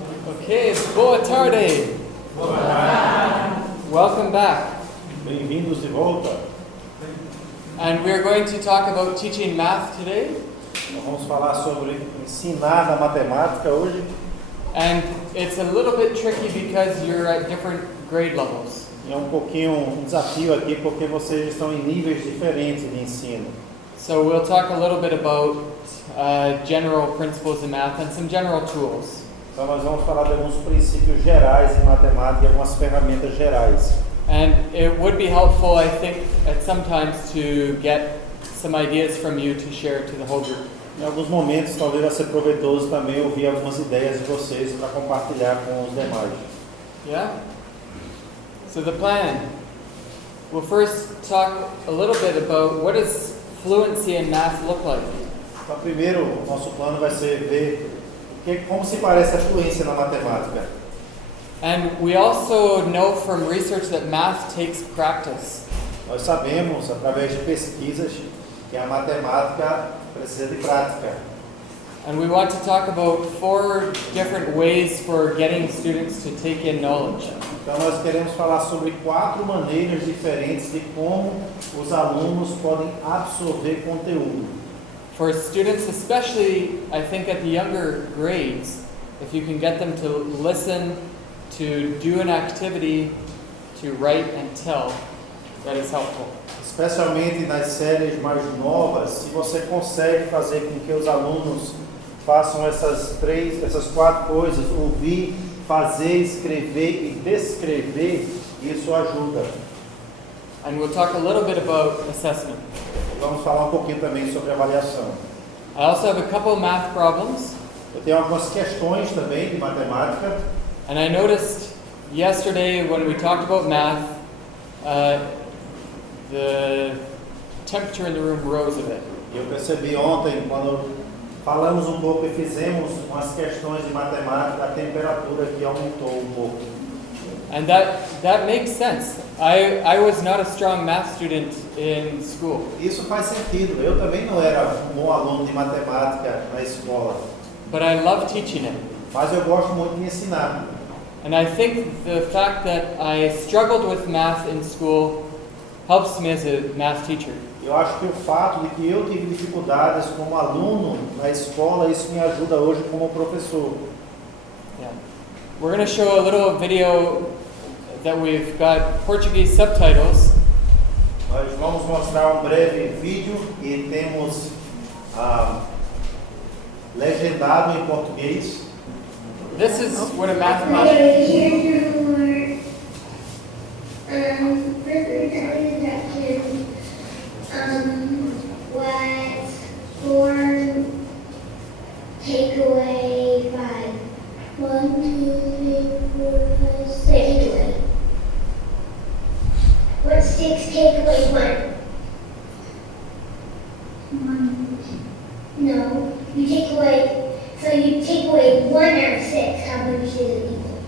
Okay, boa tarde. Boa tarde. Welcome back. Bem-vindos de volta. And we're going to talk about teaching math today. Nós vamos falar sobre ensinar na matemática hoje. And it's a little bit tricky because you're at different grade levels. É pouquinho um desafio aqui porque vocês estão em níveis diferentes de ensino. So we'll talk a little bit about general principles in math and some general tools. Então nós vamos falar de alguns princípios gerais em matemática e algumas ferramentas gerais. And it would be helpful, I think, at some times to get some ideas from you to share to the whole group. Em alguns momentos talvez vai ser proveitoso também ouvir algumas ideias de vocês para compartilhar com os demais. Yeah? So the plan. We'll first talk a little bit about what does fluency in math look like. Então primeiro o nosso plano vai ser ver como se parece a fluência na matemática. And we also know from research that math takes practice. Nós sabemos, através de pesquisas, que a matemática precisa de prática. And we want to talk about 4 different ways for getting students to take in knowledge. Então nós queremos falar sobre 4 maneiras diferentes de como os alunos podem absorver conteúdo. For students, especially I think at the younger grades, if you can get them to listen, to do an activity, to write and tell, that is helpful. Especialmente nas séries mais novas, se você consegue fazer com que os alunos façam essas 4 coisas, ouvir, fazer, escrever e descrever, isso ajuda. And we'll talk a little bit about assessment. Vamos falar um pouquinho também sobre avaliação. I also have a couple of math problems. Eu tenho algumas questões também de matemática. And I noticed yesterday when we talked about math, the temperature in the room rose a bit. Eu percebi ontem, quando falamos um pouco e fizemos umas questões de matemática, a temperatura aqui aumentou um pouco. And that makes sense. I was not a strong math student in school. Isso faz sentido. Eu também não era um bom aluno de matemática na escola. But I love teaching it. Mas eu gosto muito de ensinar. And I think the fact that I struggled with math in school helps me as a math teacher. Eu acho que o fato de que eu tive dificuldades como aluno na escola, isso me ajuda hoje como professor. Yeah. We're going to show a little video that we've got Portuguese subtitles. Nós vamos mostrar um breve vídeo e temos legendado em português. This is what a math problem is. What's 4 take away 5? 1, 2, 3, 4, 5, 6. Take away. What's 6 take away 1? 1. No, you take away. So you take away 1 out of 6. How much is it equal?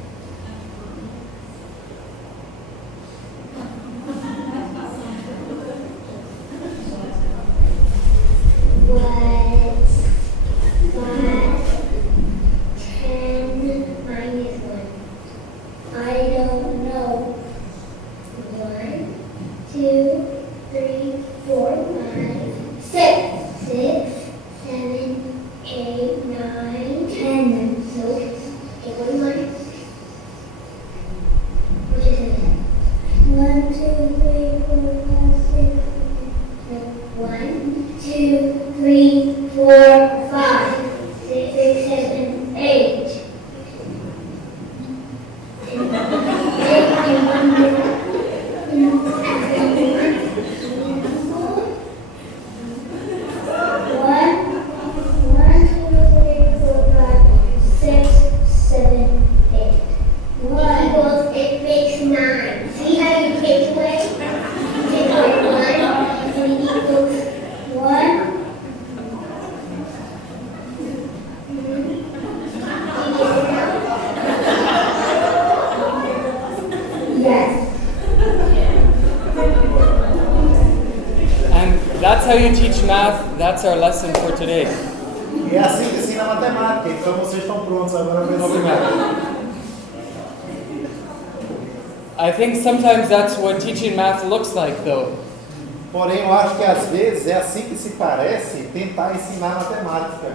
What's 5, 10 minus 1? I don't know. 1, 2, 3, 4, 5, 6. 6, 7, 8, 9, 10. So take away 1. Which is it? 1, 2, 3, 4, 5, 6. 1, 2, 3, 4, 5, 6, 7, 8. It makes 9. See how you take away? Take away 1 and it equals 1. Yes. And that's how you teach math. That's our lesson for today. E é assim que ensina matemática, então vocês estão prontos agora para ensinar. I think sometimes that's what teaching math looks like, though. Porém, eu acho que às vezes é assim que se parece tentar ensinar matemática.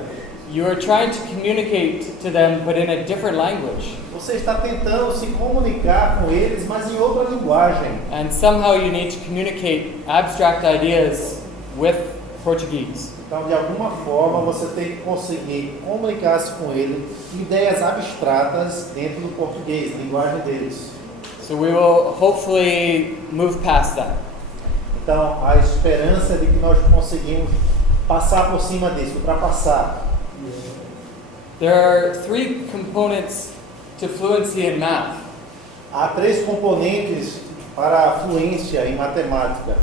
You are trying to communicate to them, but in a different language. Você está tentando se comunicar com eles, mas em outra linguagem. And somehow you need to communicate abstract ideas with Portuguese. Então, de alguma forma, você tem que conseguir comunicar-se com ele ideias abstratas dentro do português, linguagem deles. So we will hopefully move past that. Então, a esperança é de que nós conseguimos passar por cima disso, ultrapassar. There are 3 components to fluency in math. Há 3 componentes para a fluência em matemática.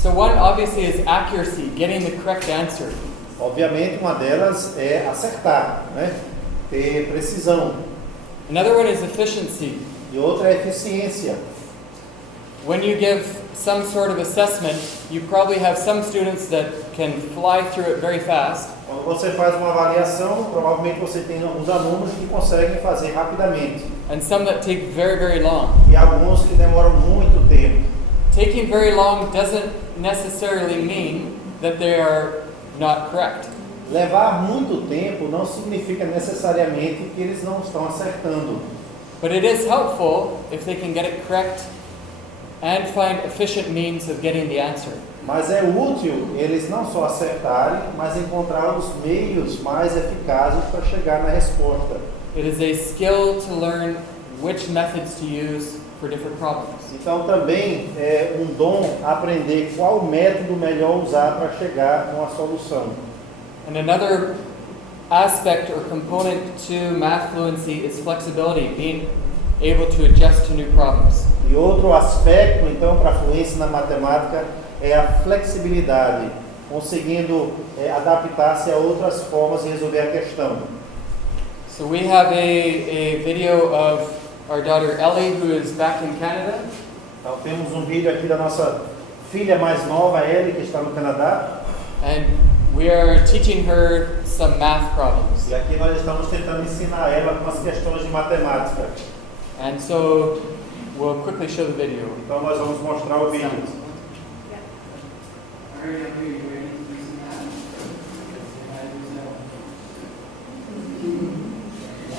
So one obviously is accuracy, getting the correct answer. Obviamente, uma delas é acertar, né? Ter precisão. Another one is efficiency. E outra é eficiência. When you give some sort of assessment, you probably have some students that can fly through it very fast. Quando você faz uma avaliação, provavelmente você tem alguns alunos que conseguem fazer rapidamente. And some that take very, very long. E alguns que demoram muito tempo. Taking very long doesn't necessarily mean that they are not correct. Levar muito tempo não significa necessariamente que eles não estão acertando. But it is helpful if they can get it correct and find efficient means of getting the answer. Mas é útil eles não só acertarem, mas encontrar os meios mais eficazes para chegar na resposta. It is a skill to learn which methods to use for different problems. Então também é um dom aprender qual método melhor usar para chegar numa solução. And another aspect or component to math fluency is flexibility, being able to adjust to new problems. E outro aspecto, então, para a fluência na matemática é a flexibilidade, conseguindo adaptar-se a outras formas de resolver a questão. So we have a video of our daughter Ellie, who is back in Canada. Então temos um vídeo aqui da nossa filha mais nova, Ellie, que está no Canadá. And we are teaching her some math problems. E aqui nós estamos tentando ensinar ela algumas questões de matemática. And so we'll quickly show the video. Então nós vamos mostrar o vídeo.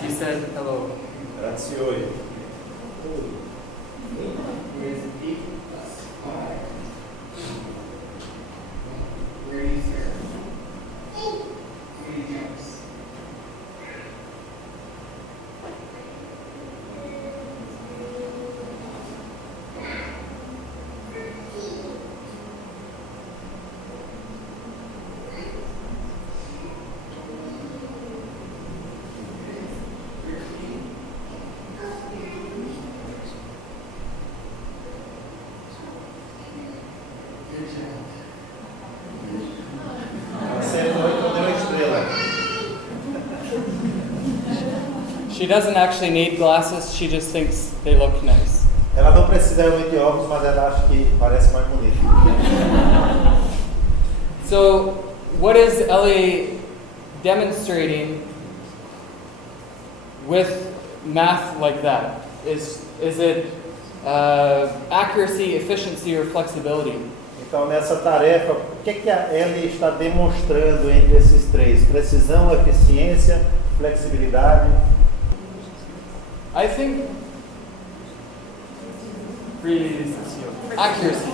She said hello. Grazie. Where do you see her? Where do you jumps? She doesn't actually need glasses, she just thinks they look nice. Ela não precisa realmente de óculos, mas ela acha que parece mais bonito. So, what is Ellie demonstrating with math like that? Is it accuracy, efficiency, or flexibility? Então, nessa tarefa, o que a Ellie está demonstrando entre esses 3? Precisão, eficiência, flexibilidade? I think accuracy.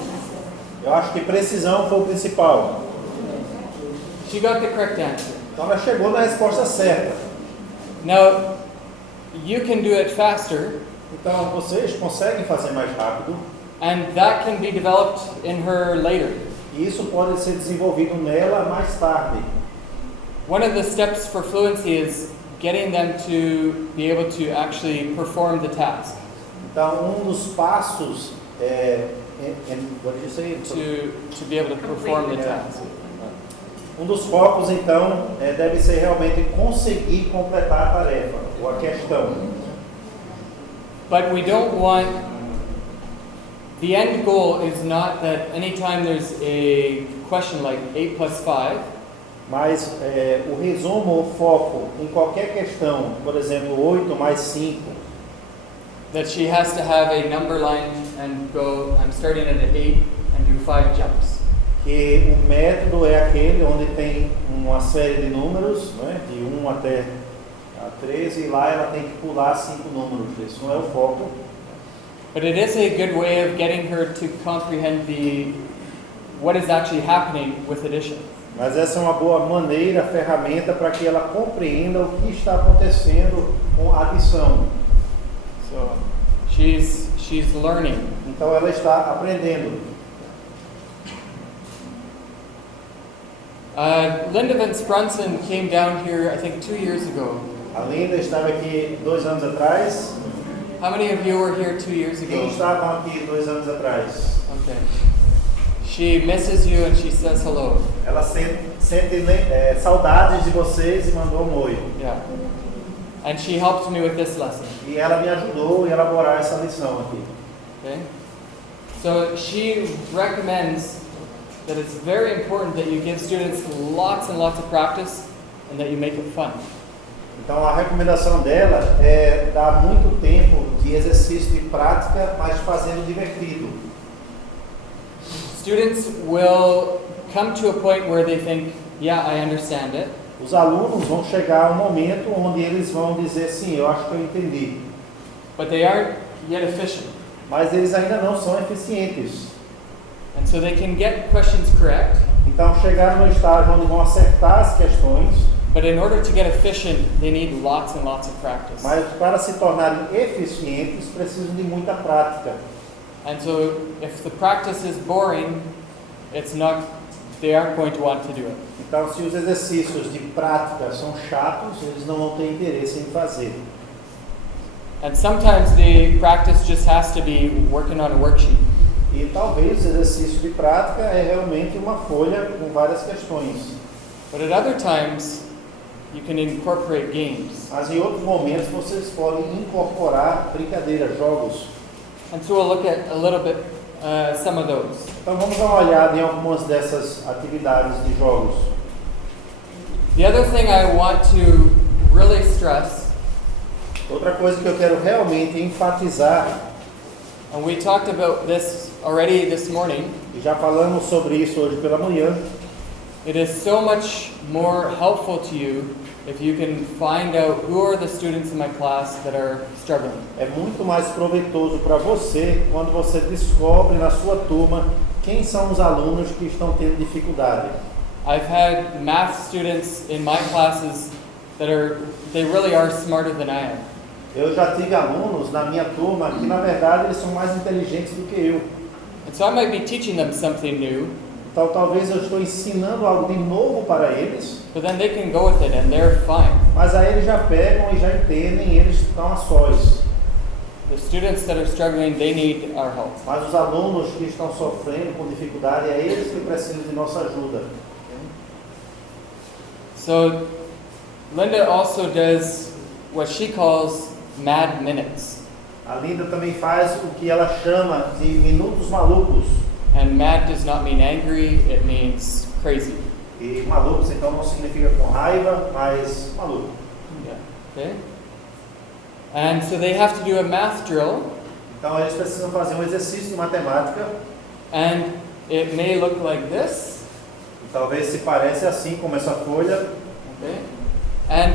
Eu acho que precisão foi o principal. She got the correct answer. Então ela chegou na resposta certa. Now, you can do it faster, Então vocês conseguem fazer mais rápido. and that can be developed in her later. E isso pode ser desenvolvido nela mais tarde. One of the steps for fluency is getting them to be able to actually perform the task. Então dos passos what did you say? To be able to perform the task. Dos focos então deve ser realmente conseguir completar a tarefa ou a questão. But we don't want, the end goal is not that anytime there's a question like 8 plus 5, Mas o resumo ou foco em qualquer questão, por exemplo, 8 mais 5, that she has to have a number line and go, I'm starting at an 8 and do 5 jumps. que o método é aquele onde tem uma série de números, né, de 1 até a 13, e lá ela tem que pular 5 números. Isso não é o foco. But it is a good way of getting her to comprehend what is actually happening with addition. Mas essa é uma boa maneira, ferramenta para que ela compreenda o que está acontecendo com a adição. So she's learning. Então ela está aprendendo. Linda Van Sprunson came down here, I think, 2 years ago. A Linda estava aqui 2 anos atrás. How many of you were here 2 years Quem ago? estavam aqui 2 anos atrás? Okay. She misses you and she says hello. Ela sente saudades de vocês e mandou um oi. Yeah. And she helped me with this lesson. E ela me ajudou a elaborar essa lição aqui. Okay? So she recommends that it's very important that you give students lots and lots of practice and that you make it fun. Então a recomendação dela é dar muito tempo de exercício de prática, mas fazendo divertido. Students will come to a point where they think, yeah, I understand it. Os alunos vão chegar a um momento onde eles vão dizer, sim, eu acho que eu entendi. But they aren't yet efficient. Mas eles ainda não são eficientes. And so they can get questions correct. Então chegaram no estágio onde vão acertar as questões, But in order to get efficient, they need lots and lots of practice. mas para se tornarem eficientes precisam de muita prática. And so if the practice is boring, they aren't going to want to do it. Então, se os exercícios de prática são chatos, eles não vão ter interesse em fazer. And sometimes the practice just has to be working on a worksheet. E talvez o exercício de prática é realmente uma folha com várias questões. But at other times, you can incorporate games. Mas em outros momentos vocês podem incorporar brincadeiras, jogos. And so we'll look at a little bit some of those. Então vamos dar uma olhada em algumas dessas atividades de jogos. The other thing I want to really stress, Outra coisa que eu quero realmente enfatizar, and we talked about this already this morning, e já falamos sobre isso hoje pela manhã, it is so much more helpful to you if you can find out who are the students in my class that are struggling. é muito mais proveitoso para você quando você descobre na sua turma quem são os alunos que estão tendo dificuldade. I've had math students in my classes they really are smarter than I am. Eu já tive alunos na minha turma que na verdade eles são mais inteligentes do que eu. And so I might be teaching them something new, Então talvez eu estou ensinando algo de novo para eles, but then they can go with it and they're fine. mas aí eles já pegam e já entendem e eles estão a sós. The students that are struggling, they need our help. Mas os alunos que estão sofrendo com dificuldade, é eles que precisam de nossa ajuda. So Linda also does what she calls mad minutes. A Linda também faz o que ela chama de minutos malucos. And mad does not mean angry, it means crazy. E malucos então não significa com raiva, mas maluco. Yeah. Okay? And so they have to do a math drill, Então eles precisam fazer um exercício de matemática. and it may look like this. E talvez se pareça assim como essa folha. Okay? And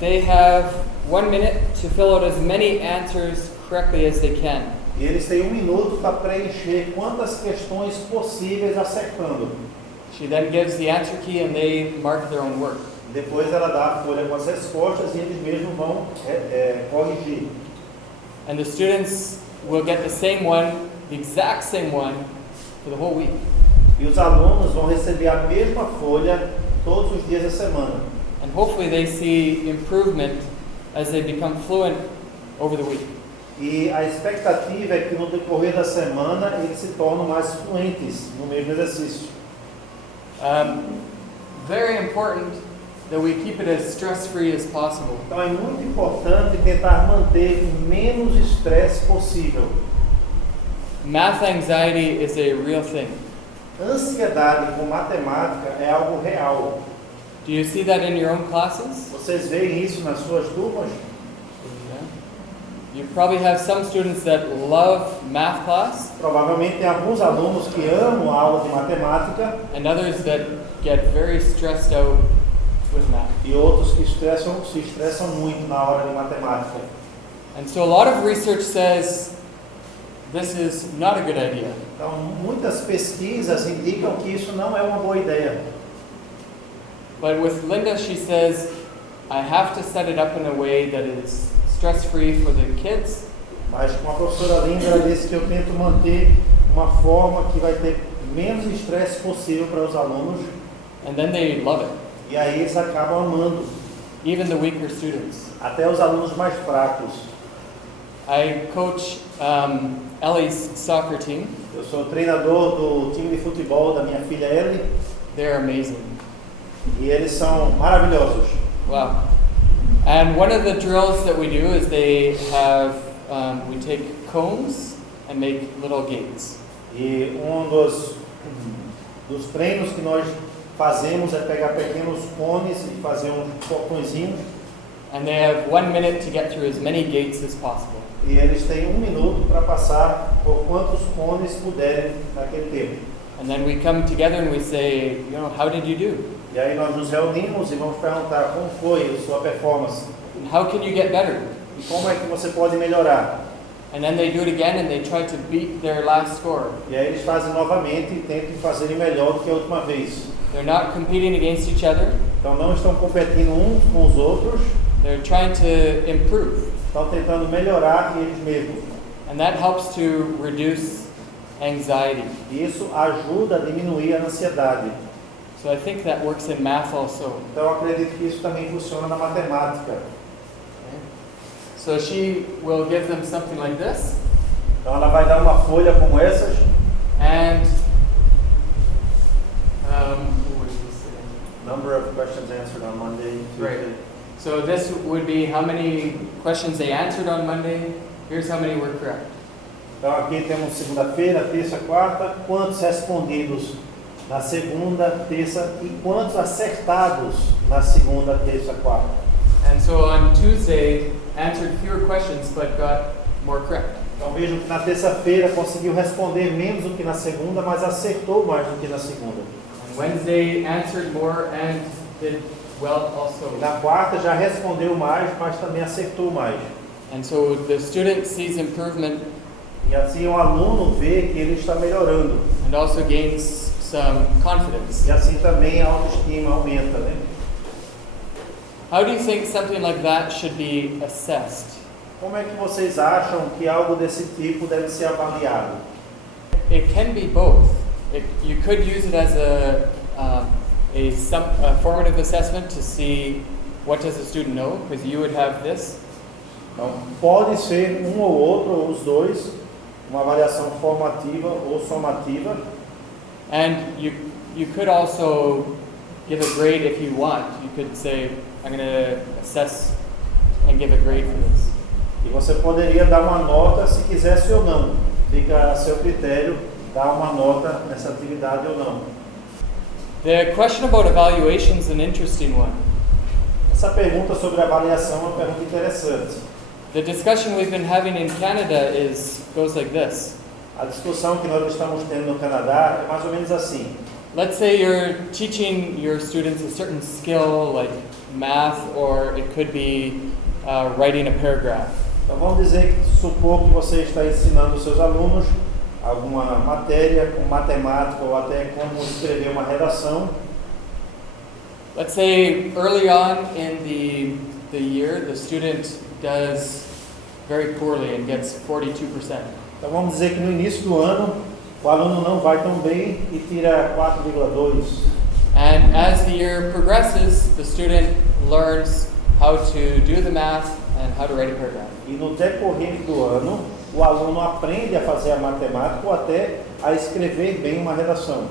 they have 1 minute to fill out as many answers correctly as they can. E eles têm 1 minuto para preencher quantas questões possíveis acertando. She then gives the answer key and they mark their own work. Depois ela dá a folha com as respostas e eles mesmos vão corrigir. And the students will get the same one, the exact same one, for the whole week. E os alunos vão receber a mesma folha todos os dias da semana. And hopefully they see improvement as they become fluent over the week. E a expectativa é que no decorrer da semana eles se tornem mais fluentes no mesmo exercício. Very important that we keep it as stress-free as possible. Então é muito importante tentar manter o menos estresse possível. Math anxiety is a real thing. Ansiedade com matemática é algo real. Do you see that in your own classes? Vocês veem isso nas suas turmas? Yeah. You probably have some students that love math class Provavelmente tem alguns alunos que amam a aula de matemática and others that get very stressed out with math. e outros que se estressam muito na hora de matemática. And so a lot of research says this is not a good idea. Então, muitas pesquisas indicam que isso não é uma boa ideia. But with Linda, she says, I have to set it up in a way that is stress-free for the kids, Mas com a professora Linda, ela disse que eu tento manter uma forma que vai ter menos estresse possível para os alunos, and then they love it, e aí eles acabam amando, even the weaker students. até os alunos mais fracos. I coach Ellie's soccer team. Eu sou treinador do time de futebol da minha filha Ellie, They're amazing. e eles são maravilhosos. Wow. And one of the drills that we do is they have, we take cones and make little gates. E dos treinos que nós fazemos é pegar pequenos cones e fazer portõezinhos. And they have 1 minute to get through as many gates as possible. E eles têm 1 minuto para passar por quantos cones puderem naquele tempo. And then we come together and we say, how did you do? E aí nós nos reunimos e vamos perguntar como foi a sua performance. And how can you get better? E como é que você pode melhorar. And then they do it again and they try to beat their last score. E aí eles fazem novamente e tentam fazer melhor do que a última vez. They're not competing against each other. Então não estão competindo uns com os outros, They're trying to improve. estão tentando melhorar eles mesmos. And that helps to reduce anxiety. E isso ajuda a diminuir a ansiedade. So I think that works in math also. Então eu acredito que isso também funciona na matemática. So she will give them something like this. Então ela vai dar uma folha como essas. And what was this saying? Number of questions answered on Monday, Tuesday. Right. So this would be how many questions they answered on Monday. Here's how many were correct. Então aqui temos segunda-feira, terça, quarta, quantos respondidos na segunda, terça e quantos acertados na segunda, terça, quarta. And so on Tuesday, answered fewer questions but got more correct. Então vejam que na terça-feira conseguiu responder menos do que na segunda, mas acertou mais do que na segunda. On Wednesday, answered more and did well also. E na quarta já respondeu mais, mas também acertou mais. And so the student sees improvement E assim o aluno vê que ele está melhorando. and also gains some confidence. E assim também a autoestima aumenta, né? How do you think something like that should be assessed? Como é que vocês acham que algo desse tipo deve ser avaliado? It can be both. You could use it as a formative assessment to see what does the student know, because you would have this. Então, pode ser um ou outro, ou os dois, uma avaliação formativa ou somativa. And you could also give a grade if you want. You could say, I'm going to assess and give a grade for this. E você poderia dar uma nota se quisesse ou não. Fica a seu critério dar uma nota nessa atividade ou não. The question about evaluation is an interesting one. Essa pergunta sobre avaliação é uma pergunta interessante. The discussion we've been having in Canada goes like this. A discussão que nós estamos tendo no Canadá é mais ou menos assim. Let's say you're teaching your students a certain skill like math, or it could be writing a paragraph. Então vamos supor que você está ensinando os seus alunos alguma matéria com matemática ou até como escrever uma redação. Let's say early on in the year, the student does very poorly and gets 42%. Então vamos dizer que no início do ano o aluno não vai tão bem e tira 4,2. And as the year progresses, the student learns how to do the math and how to write a paragraph. E no decorrer do ano, o aluno aprende a fazer a matemática ou até a escrever bem uma redação.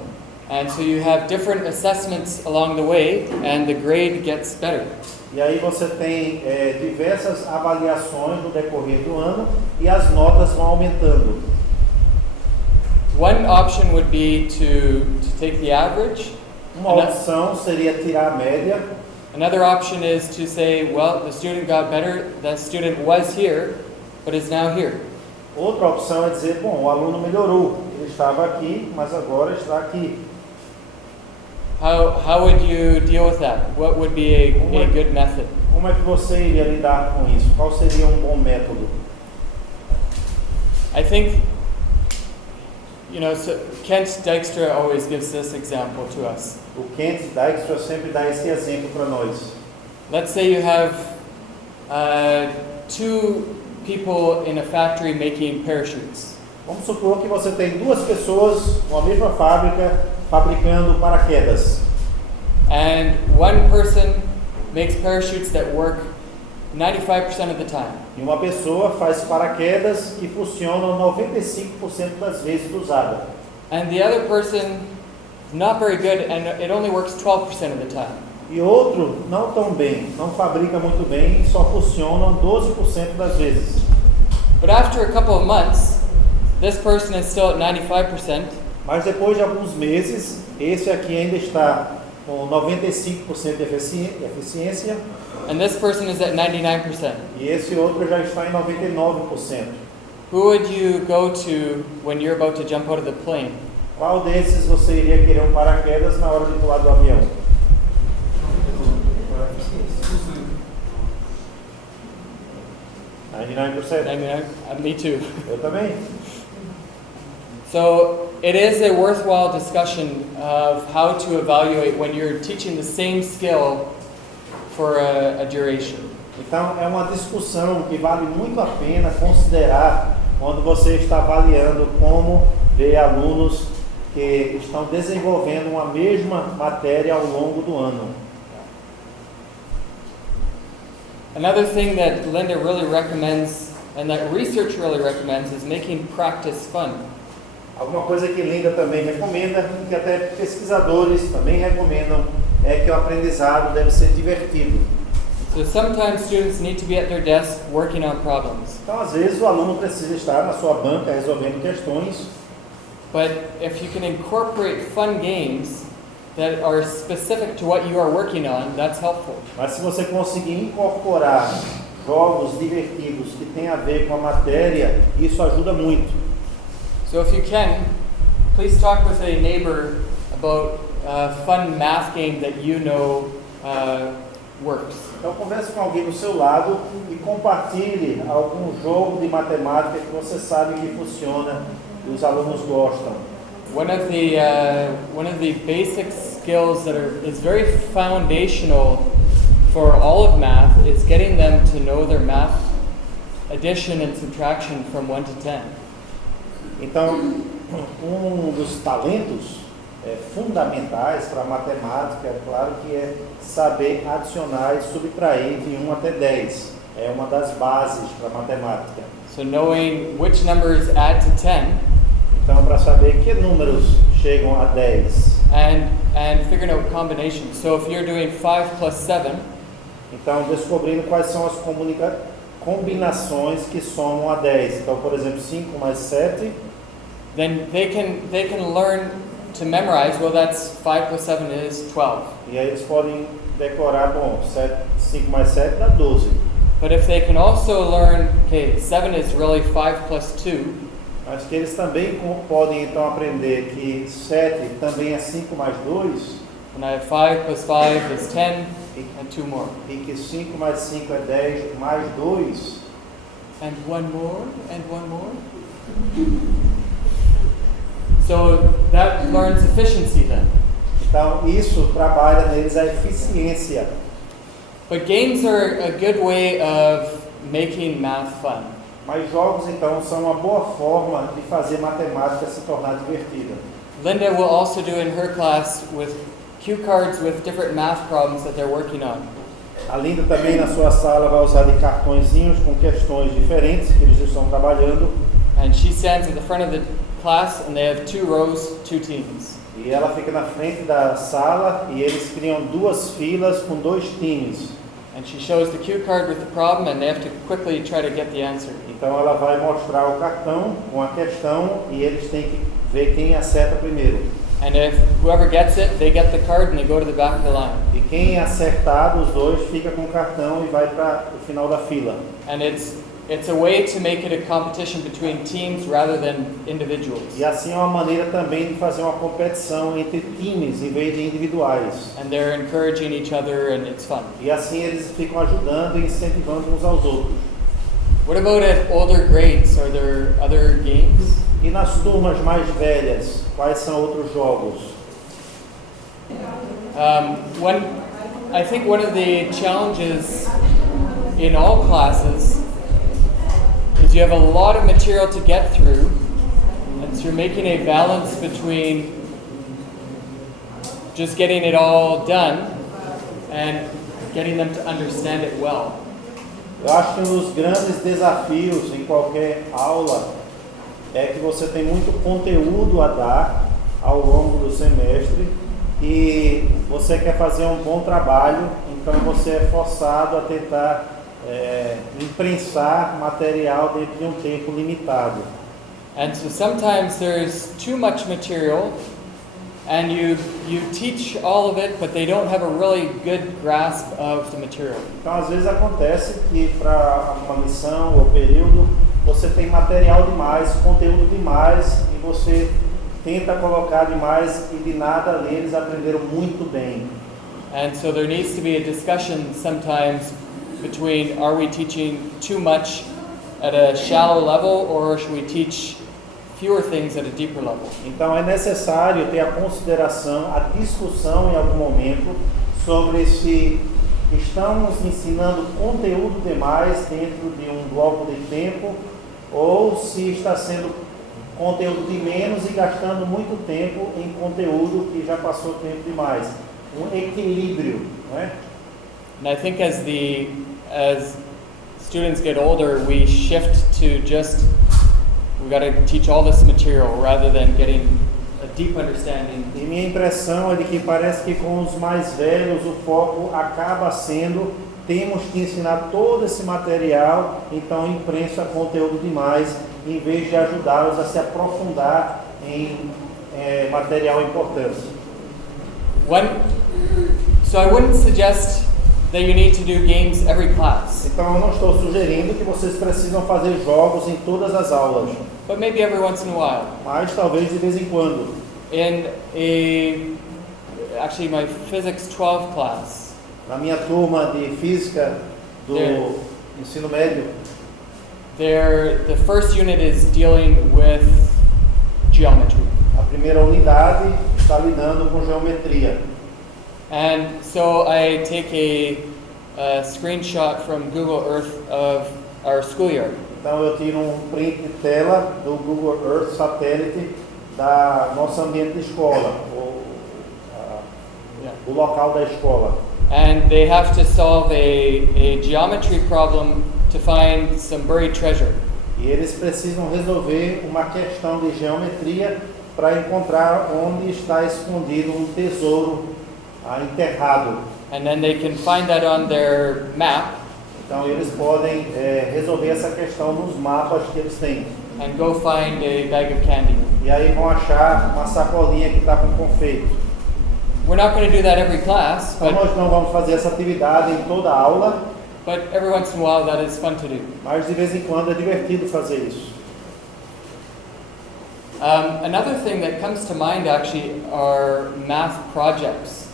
And so you have different assessments along the way, and the grade gets better. E aí você tem diversas avaliações no decorrer do ano e as notas vão aumentando. One option would be to take the average Uma opção seria tirar a média. Another option is to say, well, the student got better, the student was here, but is now here. Outra opção é dizer, bom, o aluno melhorou, ele estava aqui, mas agora está aqui. How would you deal with that? What would be a good method? Como é que você iria lidar com isso? Qual seria um bom método? I think, so Kent Dijkstra always gives this example to us. O Kent Dijkstra sempre dá esse exemplo para nós. Let's say you have two people in a factory making parachutes. Vamos supor que você tem duas pessoas numa mesma fábrica fabricando paraquedas. And one person makes parachutes that work 95% of the time. E uma pessoa faz paraquedas que funcionam 95% das vezes usada. And the other person is not very good and it only works 12% of the time. E outro não tão bem, não fabrica muito bem e só funcionam 12% das vezes. But after a couple of months, this person is still at 95%. Mas depois de alguns meses, esse aqui ainda está com 95% de eficiência. And this person is at 99%. E esse outro já está em 99%. Who would you go to when you're about to jump out of the plane? Qual desses você iria querer um paraquedas na hora de pular do avião? 99%? 99? Me too. Eu também. So it is a worthwhile discussion of how to evaluate when you're teaching the same skill for a duration. Então é uma discussão que vale muito a pena considerar quando você está avaliando como ver alunos que estão desenvolvendo uma mesma matéria ao longo do ano. Another thing that Linda really recommends and that research really recommends is making practice fun. Alguma coisa que Linda também recomenda, e que até pesquisadores também recomendam, é que o aprendizado deve ser divertido. So sometimes students need to be at their desk working on problems. Então, às vezes, o aluno precisa estar na sua banca resolvendo questões. But if you can incorporate fun games that are specific to what you are working on, that's helpful. Mas se você conseguir incorporar jogos divertidos que têm a ver com a matéria, isso ajuda muito. So if you can, please talk with a neighbor about a fun math game that you know works. Então converse com alguém do seu lado e compartilhe algum jogo de matemática que você sabe que funciona e os alunos gostam. One of the basic skills that is very foundational for all of math is getting them to know their math addition and subtraction from 1 to 10. Então, um dos talentos fundamentais para a matemática, é claro que é saber adicionar e subtrair de 1 até 10. É uma das bases para a matemática. So knowing which numbers add to 10 Então, para saber que números chegam a 10. and figuring out combinations. So if you're doing 5 plus 7, Então, descobrindo quais são as combinações que somam a 10. Então, por exemplo, 5 mais 7. then they can learn to memorize, well, that's 5 plus 7 is 12. E aí eles podem decorar, bom, 5 mais 7 dá 12. But if they can also learn, okay, 7 is really 5 plus 2, Mas que eles também podem então aprender que 7 também é 5 mais 2. and I have 5 plus 5 is 10, and 2 more. E que 5 mais 5 é 10, mais 2. And one more, and one more. So that learns efficiency then. Então isso trabalha neles a eficiência. But games are a good way of making math fun. Mas jogos então são uma boa forma de fazer matemática se tornar divertida. Linda will also do in her class with cue cards with different math problems that they're working on. A Linda também na sua sala vai usar de cartõezinhos com questões diferentes que eles estão trabalhando. And she stands at the front of the class and they have 2 rows, 2 teams. E ela fica na frente da sala e eles criam 2 filas com 2 times. And she shows the cue card with the problem and they have to quickly try to get the answer. Então ela vai mostrar o cartão com a questão e eles têm que ver quem acerta primeiro. And if whoever gets it, they get the card and they go to the back of the line. E quem acertar dos dois fica com o cartão e vai para o final da fila. And it's a way to make it a competition between teams rather than individuals. E assim é uma maneira também de fazer uma competição entre times em vez de individuais. And they're encouraging each other and it's fun. E assim eles ficam ajudando e incentivando uns aos outros. What about at older grades? Are there other games? E nas turmas mais velhas, quais são outros jogos? I think one of the challenges in all classes is you have a lot of material to get through, and so you're making a balance between just getting it all done and getting them to understand it well. Eu acho que um dos grandes desafios em qualquer aula é que você tem muito conteúdo a dar ao longo do semestre e você quer fazer um bom trabalho, então você é forçado a tentar imprensar material dentro de um tempo limitado. And so sometimes there's too much material and you teach all of it, but they don't have a really good grasp of the material. Então às vezes acontece que para uma lição ou período você tem material demais, conteúdo demais e você tenta colocar demais e de nada eles aprenderam muito bem. And so there needs to be a discussion sometimes between, are we teaching too much at a shallow level or should we teach fewer things at a deeper level? Então é necessário ter a consideração, a discussão em algum momento sobre se estamos ensinando conteúdo demais dentro de um bloco de tempo ou se está sendo conteúdo de menos e gastando muito tempo em conteúdo que já passou tempo demais. Um equilíbrio, não é? And I think as students get older, we shift to just, we got to teach all this material rather than getting a deep understanding. E minha impressão é de que parece que com os mais velhos o foco acaba sendo temos que ensinar todo esse material, então imprensa conteúdo demais, em vez de ajudá-los a se aprofundar em material importante. So I wouldn't suggest that you need to do games every class, Então eu não estou sugerindo que vocês precisam fazer jogos em todas as aulas, but maybe every once in a while. mas talvez de vez em quando. In actually my physics 12 class, Na minha turma de física do ensino médio, the first unit is dealing with geometry. a primeira unidade está lidando com geometria. And so I take a screenshot from Google Earth of our schoolyard. Então eu tiro um print de tela do Google Earth satélite da nosso ambiente de escola, o local da escola. And they have to solve a geometry problem to find some buried treasure. E eles precisam resolver uma questão de geometria para encontrar onde está escondido um tesouro enterrado. And then they can find that on their map Então eles podem resolver essa questão nos mapas que eles têm. and go find a bag of candy. E aí vão achar uma sacolinha que está com confeito. We're not going to do that every class, Então nós não vamos fazer essa atividade em toda a aula, but every once in a while that is fun to do. mas de vez em quando é divertido fazer isso. Another thing that comes to mind actually are math projects.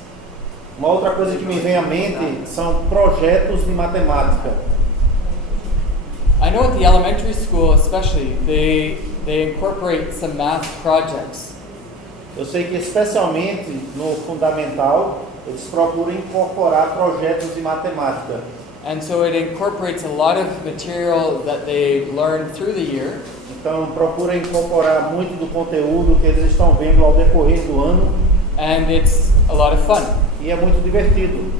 Uma outra coisa que me vem à mente são projetos de matemática. I know at the elementary school especially, they incorporate some math projects. Eu sei que especialmente no fundamental, eles procuram incorporar projetos de matemática. And so it incorporates a lot of material that they learned through the year. Então procura incorporar muito do conteúdo que eles estão vendo ao decorrer do ano. And it's a lot of fun. E é muito divertido.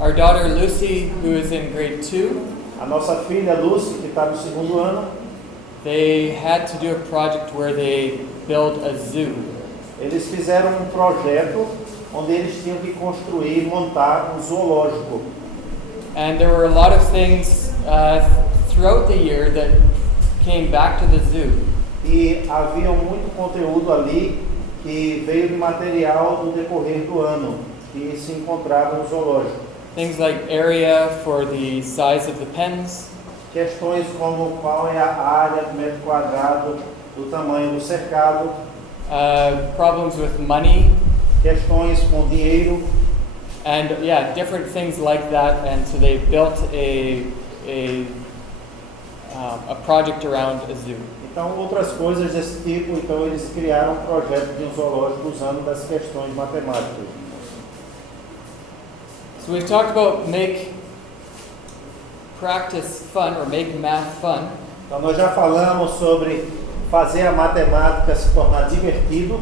Our daughter Lucy, who is in grade 2, A nossa filha Lucy, que está no segundo ano, they had to do a project where they built a zoo. eles fizeram um projeto onde eles tinham que construir, montar um zoológico. And there were a lot of things throughout the year that came back to the zoo. E havia muito conteúdo ali que veio do material do decorrer do ano, que se encontrava no zoológico. Things like area for the size of the pens, Questões como qual é a área do metro quadrado do tamanho do cercado, problems with money, questões com dinheiro, and yeah, different things like that. And so they built a project around a zoo. então outras coisas desse tipo. Então eles criaram um projeto de um zoológico usando das questões matemáticas. So we've talked about make practice fun, or make math fun. Então nós já falamos sobre fazer a matemática se tornar divertido.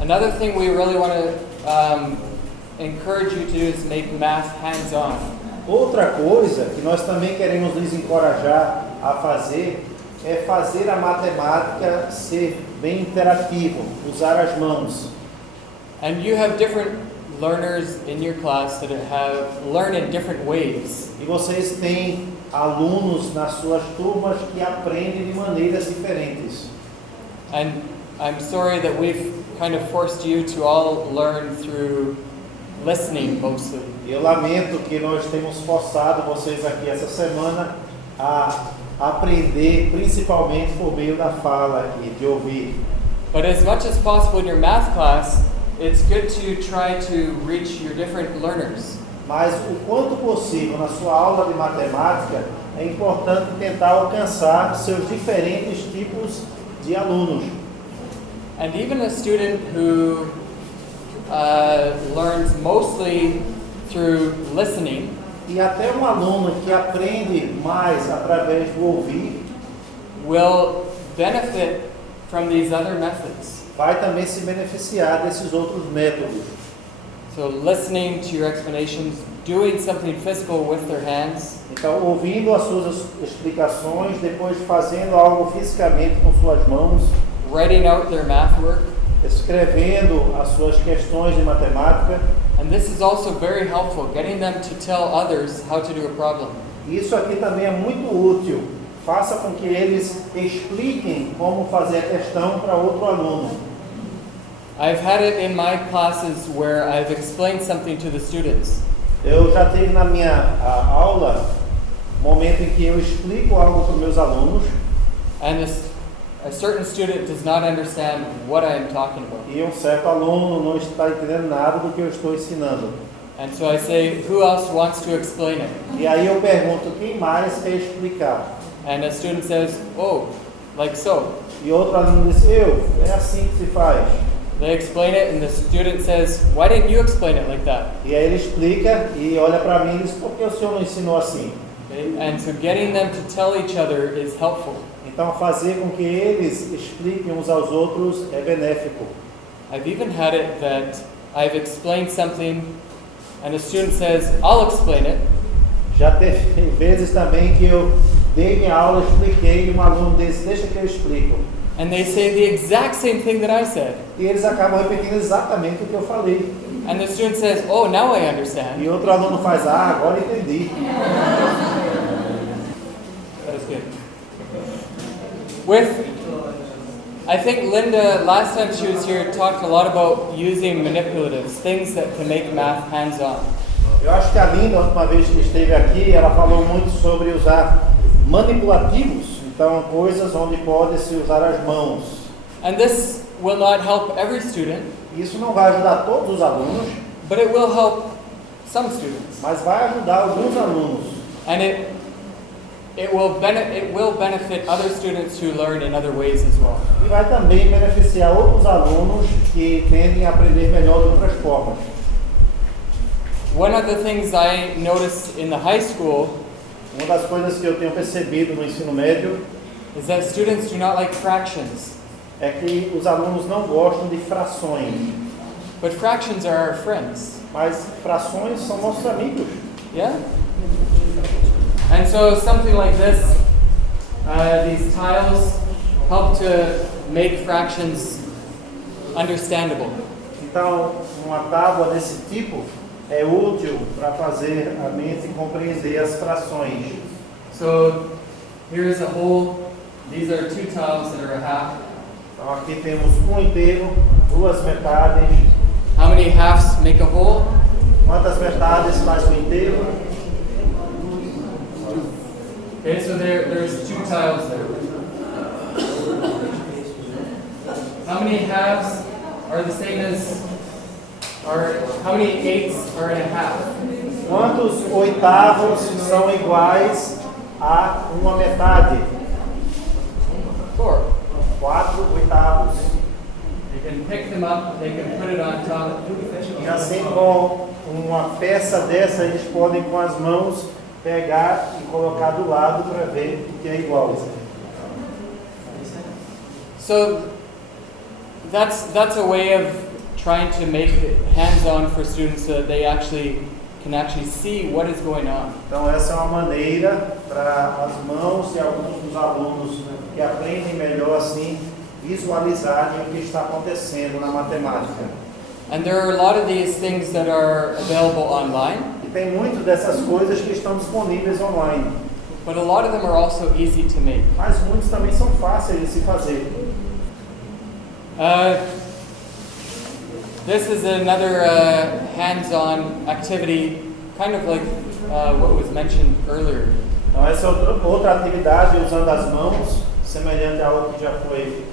Another thing we really want to encourage you to do is make math hands-on. Outra coisa que nós também queremos lhes encorajar a fazer é fazer a matemática ser bem interativo, usar as mãos. And you have different learners in your class that learn in different ways. E vocês têm alunos nas suas turmas que aprendem de maneiras diferentes. And I'm sorry that we've kind of forced you to all learn through listening mostly. Eu lamento que nós temos forçado vocês aqui essa semana a aprender principalmente por meio da fala aqui, de ouvir. But as much as possible in your math class, it's good to try to reach your different learners. Mas o quanto possível na sua aula de matemática é importante tentar alcançar seus diferentes tipos de alunos. And even a student who learns mostly through listening, E até um aluno que aprende mais através do ouvir will benefit from these other methods. vai também se beneficiar desses outros métodos. So listening to your explanations, doing something physical with their hands, Então, ouvindo as suas explicações, depois fazendo algo fisicamente com suas mãos, writing out their math work. escrevendo as suas questões de matemática. And this is also very helpful, getting them to tell others how to do a problem. Isso aqui também é muito útil. Faça com que eles expliquem como fazer a questão para outro aluno. I've had it in my classes where I've explained something to the students. Eu já tive na minha aula momento em que eu explico algo para os meus alunos And a certain student does not understand what I am talking about. e um certo aluno não está entendendo nada do que eu estou ensinando. And so I say, who else wants to explain it? E aí eu pergunto, quem mais quer explicar? And a student says, oh, like so. E outro aluno diz, é assim que se faz. They explain it and the student says, why didn't you explain it like that? E aí ele explica e olha para mim e diz, por que o senhor não ensinou assim? Okay? And so getting them to tell each other is helpful. Então fazer com que eles expliquem uns aos outros é benéfico. I've even had it that I've explained something and a student says, I'll explain it. Já teve vezes também que eu dei minha aula, expliquei e um aluno disse, deixa que eu explico. And they say the exact same thing that I said. E eles acabam repetindo exatamente o que eu falei. And the student says, oh, now I understand. E outro aluno faz, agora entendi. That is good. I think Linda, last time she was here, talked a lot about using manipulatives, things that can make math hands-on. Eu acho que a Linda, a última vez que esteve aqui, ela falou muito sobre usar manipulativos. Então, coisas onde pode-se usar as mãos. And this will not help every student, Isso não vai ajudar todos os alunos, but it will help some students. mas vai ajudar alguns alunos. And it will benefit other students who learn in other ways as well. E vai também beneficiar outros alunos que tendem a aprender melhor de outras formas. One of the things I noticed in the high school Uma das coisas que eu tenho percebido no ensino médio is that students do not like fractions, é que os alunos não gostam de frações, but fractions are our friends. mas frações são nossos amigos. Yeah? And so something like this, these tiles help to make fractions understandable. Então, uma tábua desse tipo é útil para fazer a mente compreender as frações. So here's a whole, these are two tiles that are a half. Então, aqui temos um inteiro Duas metades. How many halves make a whole? Quantas metades faz o inteiro? Okay, so there's 2 tiles there. How many halves are the same as, or how many eighths are in a half? Quantos oitavos são iguais a uma metade? 4. 4 oitavos. You can pick them up, they can put it on top. E assim, com uma peça dessa, eles podem com as mãos pegar e colocar do lado para ver que é igual. So that's a way of trying to make it hands-on for students so that they can actually see what is going on. Então essa é uma maneira para as mãos de alguns dos alunos que aprendem melhor assim visualizarem o que está acontecendo na matemática. And there are a lot of these things that are available online, E tem muito dessas coisas que estão disponíveis online, but a lot of them are also easy to make. mas muitos também são fáceis de se fazer. This is another hands-on activity, kind of like what was mentioned earlier. Então essa é outra atividade usando as mãos, semelhante a algo que já foi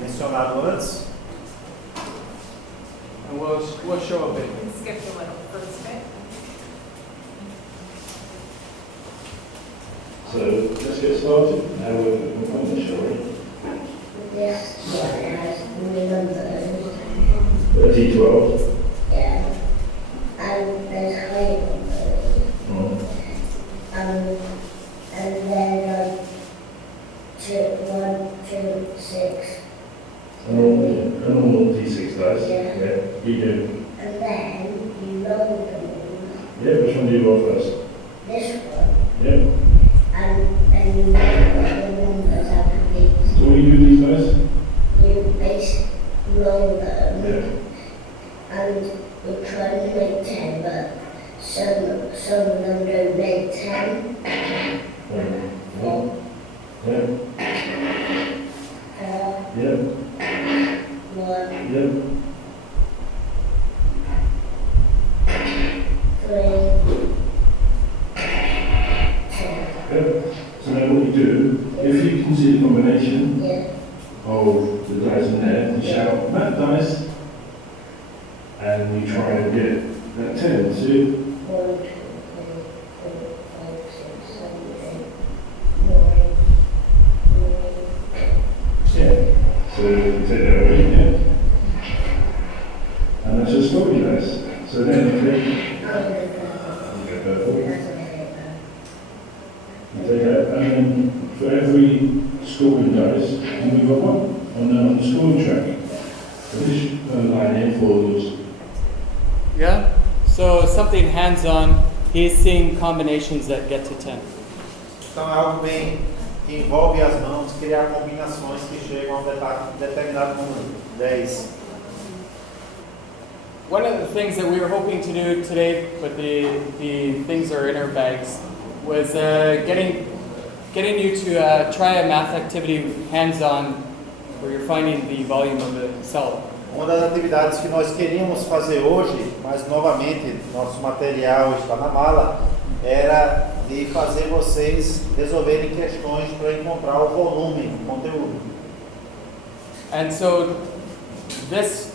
mencionado antes. And we'll show a bit. Skip a little first bit. So let's get started. Now we're on the show. This one has numbers. 12. Yeah. And there's high numbers. And then 1, 2, 6. A normal D6 dice. Yeah. You do. And then you roll them. Yeah, which one do you roll first? This one. Yeah. And you roll the numbers after these. So what do you do with these dice? You basically roll them. Yeah. And we try to make 10, but some of them don't make 10. Yeah. 4, Yeah. 1, Yeah. 3, 2. Yeah. So now what you do, if you can see the combination Yeah. of the dice in there, you shout, "That dice," and you try and get that 10. See? 1, 2, 3, 4, 5, 6, 7, 8, 9, 9. Yeah. So you take that away, yeah. And that's a story dice. So then you take, you get purple. You take that, and then for every scoring dice, you move up one on the scoring track. So this line here follows. Yeah? So something hands-on, he's seeing combinations that get to 10. Então é algo bem que envolve as mãos, criar combinações que chegam a um determinado número, 10. One of the things that we were hoping to do today, but the things are in our bags, was getting you to try a math activity hands-on where you're finding the volume of the cell. Uma das atividades que nós queríamos fazer hoje, mas novamente nosso material está na mala, era de fazer vocês resolverem questões para encontrar o volume do conteúdo. And so this,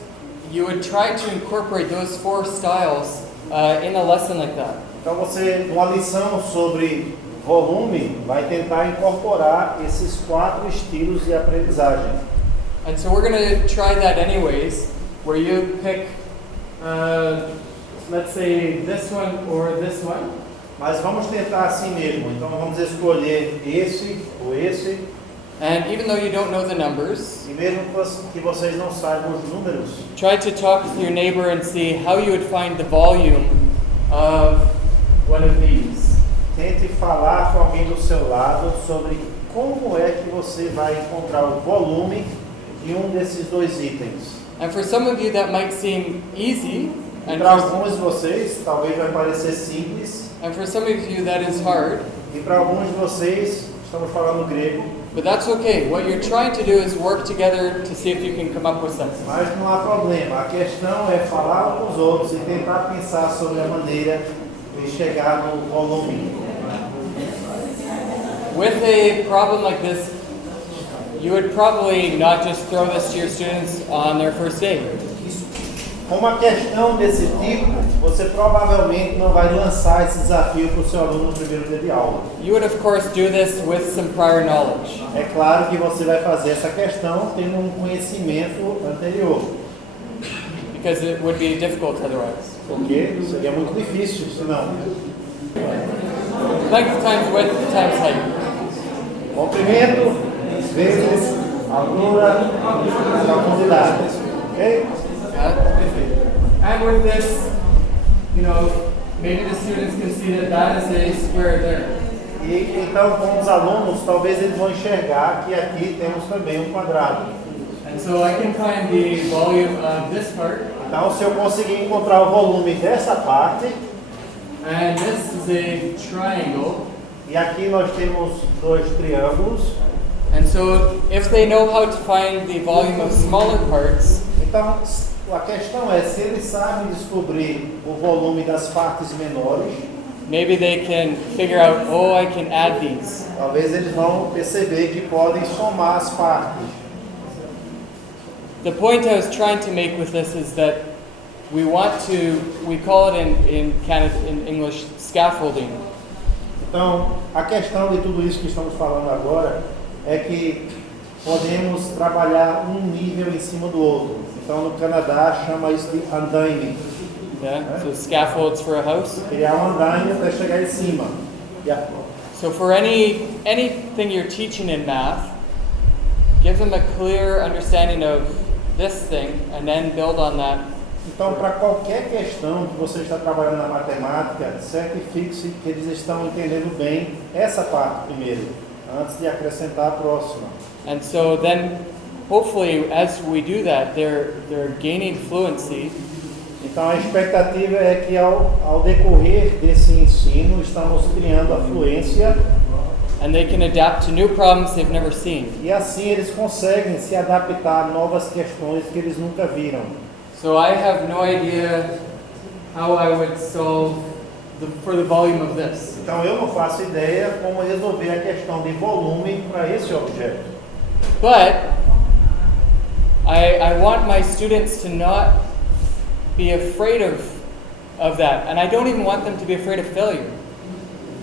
you would try to incorporate those 4 styles in a lesson like that. Então você, numa lição sobre volume, vai tentar incorporar esses 4 estilos de aprendizagem. And so we're going to try that anyways, where you pick, let's say, this one or this one. Mas vamos tentar assim mesmo. Então vamos escolher esse ou esse. And even though you don't know the numbers, E mesmo que vocês não saibam os números, try to talk with your neighbor and see how you would find the volume of one of these. tente falar com alguém do seu lado sobre como é que você vai encontrar o volume de um desses 2 itens. And for some of you that might seem easy, E and para for, alguns de vocês talvez vai parecer simples, and for some of you that is hard. e para alguns de vocês, estamos falando grego, But that's okay. What you're trying to do is work together to see if you can come up with something. Mas não há problema. A questão é falar com os outros e tentar pensar sobre a maneira de chegar no volume. With a problem like this, you would probably not just throw this to your students on their first day. Com uma questão desse tipo, você provavelmente não vai lançar esse desafio para o seu aluno no primeiro dia de aula. You would, of course, do this with some prior knowledge. É claro que você vai fazer essa questão tendo um conhecimento anterior, Because it would be difficult otherwise. porque seria muito difícil, senão. Length times width times height. Comprimento vezes altura e profundidade. Ok? Yeah? And with this, maybe the students can see that that is a square there. E então, com os alunos, talvez eles vão enxergar que aqui temos também um quadrado. And so I can find the volume of this part, Então, se eu conseguir encontrar o volume dessa parte, and this is a triangle. e aqui nós temos dois triângulos, And so if they know how to find the volume of smaller parts, então a questão é se eles sabem descobrir o volume das partes menores, maybe they can figure out, oh, I can add these. talvez eles vão perceber que podem somar as partes. The point I was trying to make with this is that we call it in Canada, in English, scaffolding. Então, a questão de tudo isso que estamos falando agora é que podemos trabalhar um nível em cima do outro. Então, no Canadá, chama isso de andaime. Yeah? So scaffolds for a house. Criar um andaime até chegar em cima. Yeah. So for anything you're teaching in math, give them a clear understanding of this thing and then build on that. Então, para qualquer questão que você está trabalhando na matemática, certifique-se que eles estão entendendo bem essa parte primeiro, antes de acrescentar a próxima. And so then, hopefully, as we do that, they're gaining fluency. Então, a expectativa é que ao decorrer desse ensino, estamos criando a fluência And they can adapt to new problems they've never seen. e assim eles conseguem se adaptar a novas questões que eles nunca viram. So I have no idea how I would solve for the volume of this. Então, eu não faço ideia como resolver a questão de volume para esse objeto. But I want my students to not be afraid of that. And I don't even want them to be afraid of failure.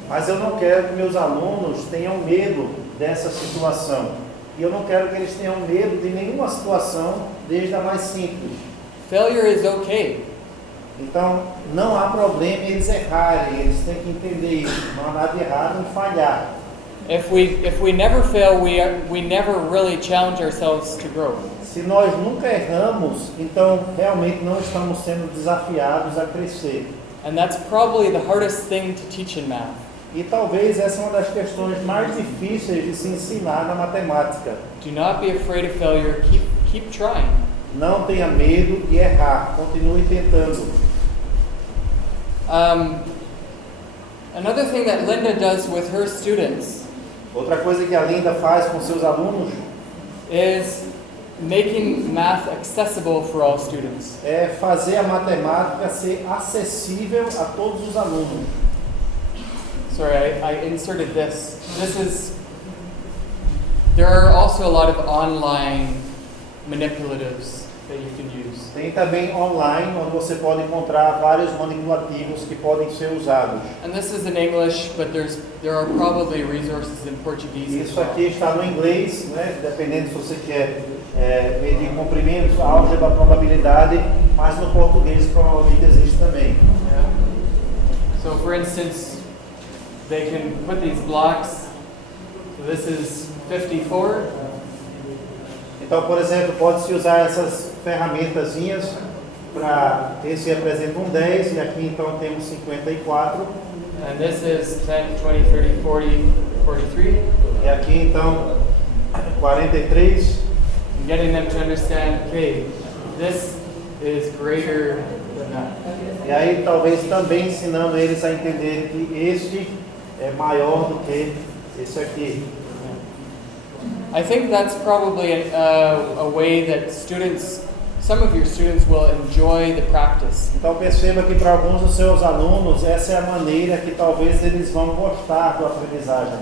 Mas eu não quero que meus alunos tenham medo dessa situação. E eu não quero que eles tenham medo de nenhuma situação, desde a mais simples. Failure is okay. Então, não há problema em eles errarem, eles têm que entender isso. Não há nada de errado em falhar. If we never fail, we never really challenge ourselves to grow. Se nós nunca erramos, então realmente não estamos sendo desafiados a crescer. And that's probably the hardest thing to teach in math. E talvez essa é uma das questões mais difíceis de se ensinar na matemática. Do not be afraid of failure. Keep trying. Não tenha medo de errar, continue tentando. Another thing that Linda does with her students Outra coisa que a Linda faz com seus alunos is making math accessible for all students. é fazer a matemática ser acessível a todos os alunos. Sorry, I inserted this. There are also a lot of online manipulatives that you can use. Tem também online, onde você pode encontrar vários manipulativos que podem ser usados. And this is in English, but there are probably resources in Portuguese as Isso well. aqui está no inglês, né? Dependendo se você quer medir comprimentos, álgebra, probabilidade, mas no português provavelmente existe também. Yeah. So for instance, they can put these blocks. So this is 54. Então, por exemplo, pode-se usar essas ferramentazinhas para esse representa um 10 e aqui então temos 54. And this is 10, 20, 30, 40, 43. E aqui então 43. And getting them to understand, okay, this is greater than that. E aí talvez também ensinando eles a entenderem que este é maior do que esse aqui. I think that's probably a way that some of your students will enjoy the practice. Então perceba que para alguns dos seus alunos essa é a maneira que talvez eles vão gostar da aprendizagem.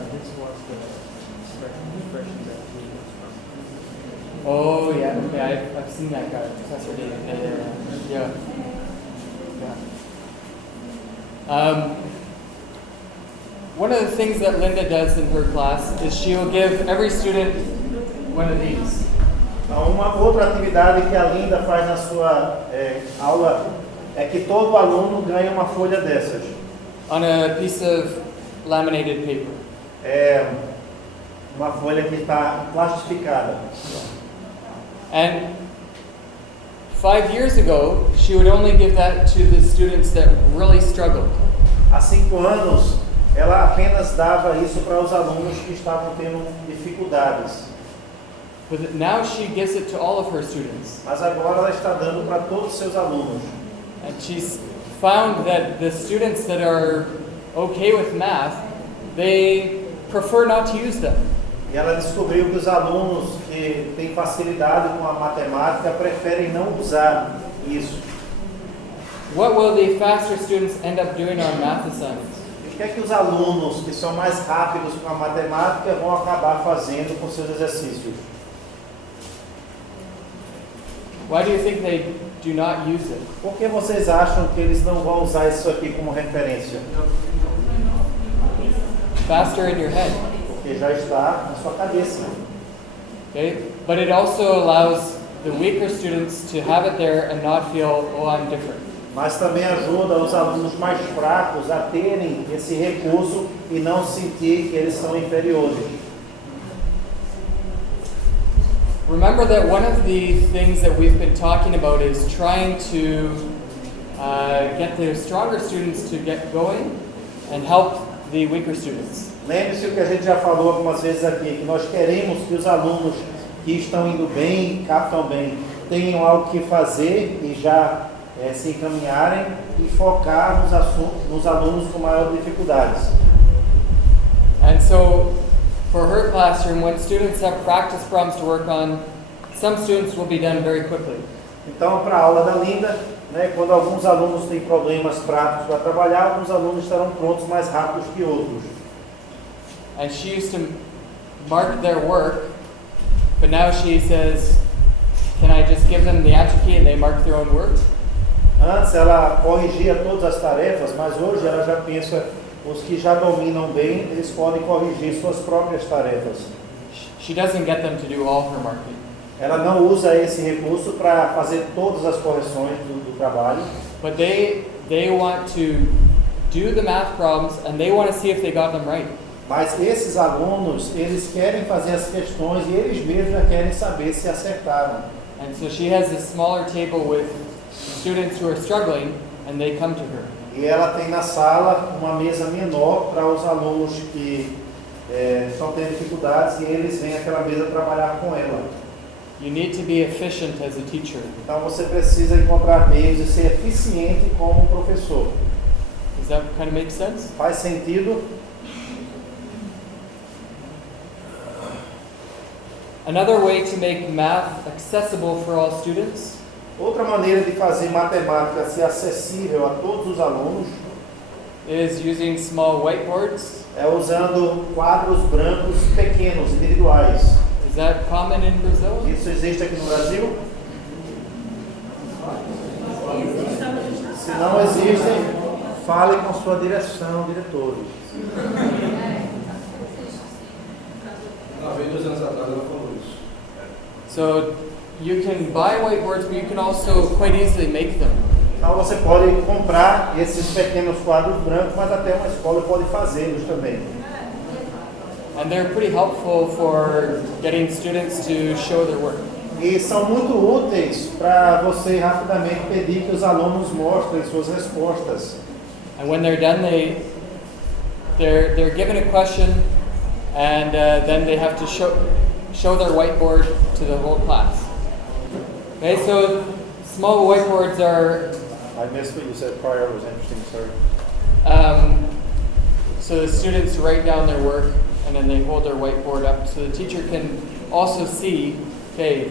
Oh yeah, okay, I've seen that guy, Professor David. Yeah. One of the things that Linda does in her class is she will give every student one of these. Então, uma outra atividade que a Linda faz na sua aula é que todo aluno ganha uma folha dessas. On a piece of laminated paper. É uma folha que está plastificada. And 5 years ago, she would only give that to the students that really struggled. Há 5 anos, ela apenas dava isso para os alunos que estavam tendo dificuldades. But now she gives it to all of her students. Mas agora ela está dando para todos os seus alunos. And she's found that the students that are okay with math, they prefer not to use them. E ela descobriu que os alunos que têm facilidade com a matemática preferem não usar isso. What will the faster students end up doing on math assignments? E o que é que os alunos que são mais rápidos com a matemática vão acabar fazendo com seus exercícios? Why do you think they do not use it? Por que vocês acham que eles não vão usar isso aqui como referência? Faster in your head. Porque já está na sua cabeça. Okay? But it also allows the weaker students to have it there and not feel, oh, I'm different. Mas também ajuda os alunos mais fracos a terem esse recurso e não sentir que eles são inferiores. Remember that one of the things that we've been talking about is trying to get the stronger students to get going and help the weaker students. Lembre-se o que a gente já falou algumas vezes aqui, que nós queremos que os alunos que estão indo bem, captam bem, tenham algo que fazer e já se encaminharem e focar nos alunos com maiores dificuldades. And so, for her classroom, when students have practice problems to work on, some students will be done very quickly. Então, para a aula da Linda, né, quando alguns alunos têm problemas práticos para trabalhar, alguns alunos estarão prontos mais rápidos que outros. And she used to mark their work, but now she says, can I just give them the answer key and they mark their own work? Antes ela corrigia todas as tarefas, mas hoje ela já pensa, os que já dominam bem, eles podem corrigir suas próprias tarefas. She doesn't get them to do all her marking. Ela não usa esse recurso para fazer todas as correções do trabalho. But they want to do the math problems and they want to see if they got them right. Mas esses alunos, eles querem fazer as questões e eles mesmos já querem saber se acertaram. And so she has a smaller table with students who are struggling and they come to her. E ela tem na sala uma mesa menor para os alunos que estão tendo dificuldades e eles vêm àquela mesa trabalhar com ela. You need to be efficient as a teacher. Então você precisa encontrar meios de ser eficiente como professor. Does that kind of make sense? Faz sentido? Another way to make math accessible for all students Outra maneira de fazer matemática ser acessível a todos os alunos is using small whiteboards. é usando quadros brancos pequenos, individuais. Is that common in Brazil? Isso existe aqui no Brasil? Se não existem, fale com sua direção, diretores. Há 2 anos atrás ela falou isso. So you can buy whiteboards, but you can also quite easily make them. Então você pode comprar esses pequenos quadros brancos, mas até uma escola pode fazê-los também. And they're pretty helpful for getting students to show their work. E são muito úteis para você rapidamente pedir que os alunos mostrem suas respostas. And when they're done, they're given a question, and then they have to show their whiteboard to the whole class. Okay, so small whiteboards are. I missed what you said prior. It was interesting. Sorry. So the students write down their work, and then they hold their whiteboard up so the teacher can also see, okay,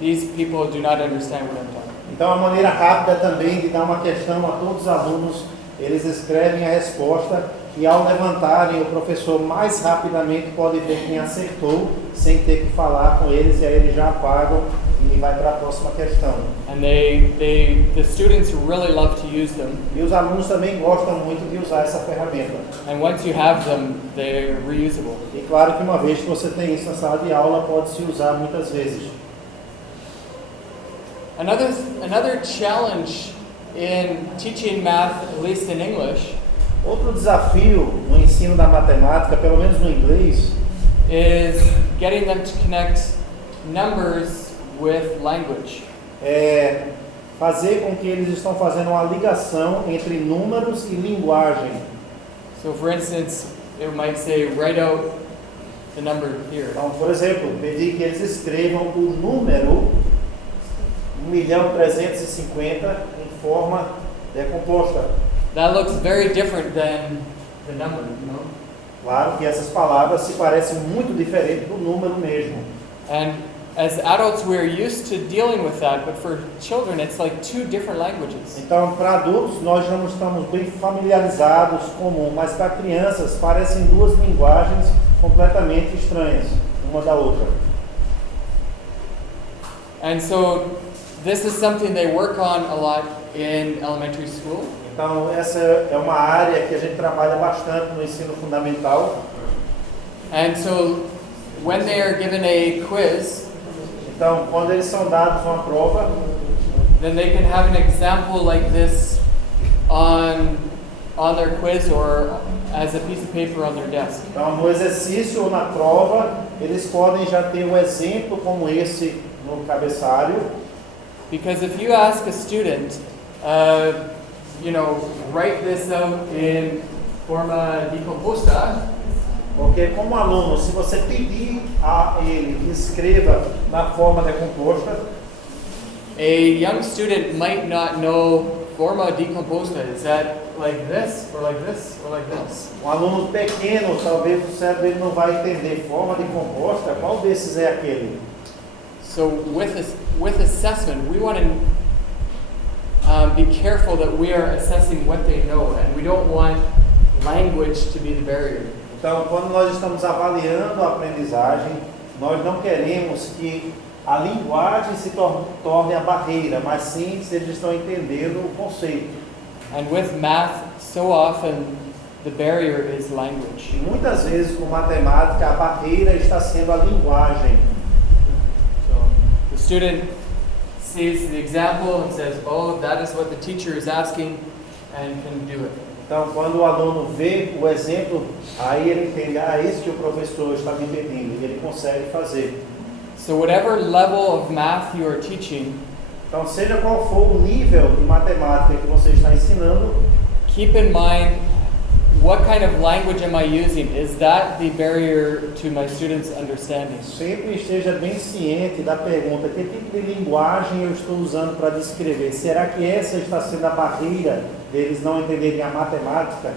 these people do not understand what I'm talking about. Então, a maneira rápida também de dar uma questão a todos os alunos, eles escrevem a resposta e ao levantarem, o professor mais rapidamente pode ver quem acertou, sem ter que falar com eles, e aí eles já apagam e vai para a próxima questão. And the students really love to use them. E os alunos também gostam muito de usar essa ferramenta. And once you have them, they're reusable. E claro que uma vez que você tem isso na sala de aula, pode se usar muitas vezes. Another challenge in teaching math, at least in English, Outro desafio no ensino da matemática, pelo menos no inglês, is getting them to connect numbers with language. é fazer com que eles estão fazendo uma ligação entre números e linguagem. So for instance, it might say, write out the number here. Então, por exemplo, pedir que eles escrevam o número 1.350.000 em forma decomposta. That looks very different than the number, you know? Claro que essas palavras se parecem muito diferente do número mesmo. And as adults, we're used to dealing with that, but for children, it's like two different languages. Então, para adultos, nós já não estamos bem familiarizados, comum, mas para crianças, parecem duas linguagens completamente estranhas, uma da outra. And so this is something they work on a lot in elementary school. Então, essa é uma área que a gente trabalha bastante no ensino fundamental. And so when they are given a quiz, Então, quando eles são dados uma prova, then they can have an example like this on their quiz or as a piece of paper on their desk. então, no exercício ou na prova, eles podem já ter um exemplo como esse no cabeçalho. Because if you ask a student, write this out in forma decomposta, Porque como aluno, se você pedir a ele que escreva na forma decomposta, a young student might not know forma decomposta. Is that like this or like this or like this? um aluno pequeno, talvez o cérebro dele não vai entender forma decomposta, qual desses é aquele? So with assessment, we want to be careful that we are assessing what they know, and we don't want language to be the barrier. Então, quando nós estamos avaliando a aprendizagem, nós não queremos que a linguagem se torne a barreira, mas sim se eles estão entendendo o conceito. And with math, so often the barrier is language. E muitas vezes, com matemática, a barreira está sendo a linguagem. So the student sees the example and says, "Oh, that is what the teacher is asking," and can do it. Então, quando o aluno vê o exemplo, aí ele entende, isso que o professor está me pedindo, e ele consegue fazer. So whatever level of math you are teaching, Então, seja qual for o nível de matemática que você está ensinando, keep in mind, what kind of language am I using? Is that the barrier to my students' understanding? sempre esteja bem ciente da pergunta, que tipo de linguagem eu estou usando para descrever? Será que essa está sendo a barreira deles não entenderem a matemática?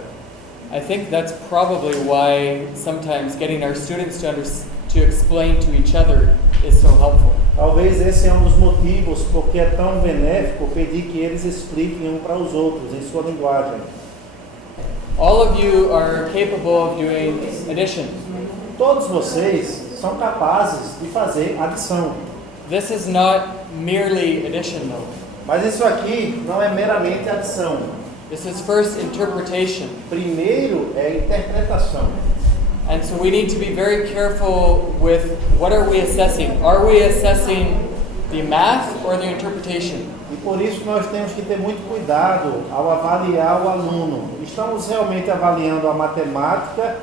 I think that's probably why sometimes getting our students to explain to each other is so helpful. Talvez esse é um dos motivos porque é tão benéfico pedir que eles expliquem um para os outros em sua linguagem. All of you are capable of doing addition. Todos vocês são capazes de fazer adição. This is not merely addition though. Mas isso aqui não é meramente adição. This is first interpretation. Primeiro é interpretação. And so we need to be very careful with what are we assessing? Are we assessing the math or the interpretation? E por isso nós temos que ter muito cuidado ao avaliar o aluno. Estamos realmente avaliando a matemática,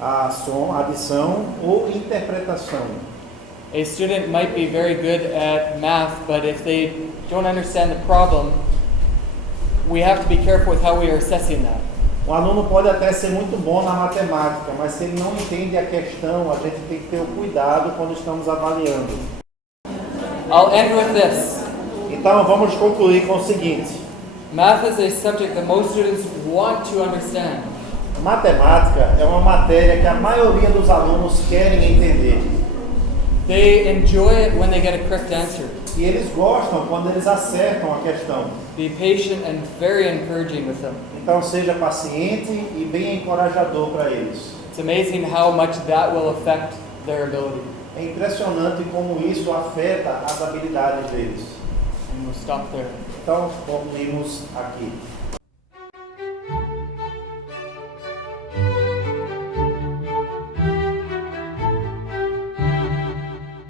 a adição ou interpretação. A student might be very good at math, but if they don't understand the problem, we have to be careful with how we are assessing that. Um aluno pode até ser muito bom na matemática, mas se ele não entende a questão, a gente tem que ter o cuidado quando estamos avaliando. I'll end with this. Então vamos concluir com o seguinte. Math is a subject that most students want to understand. Matemática é uma matéria que a maioria dos alunos querem entender. They enjoy it when they get a correct answer. E eles gostam quando eles acertam a questão. Be patient and very encouraging with them. Então seja paciente e bem encorajador para eles. It's amazing how much that will affect their ability. É impressionante como isso afeta as habilidades deles. And we'll stop there. Então concluímos aqui.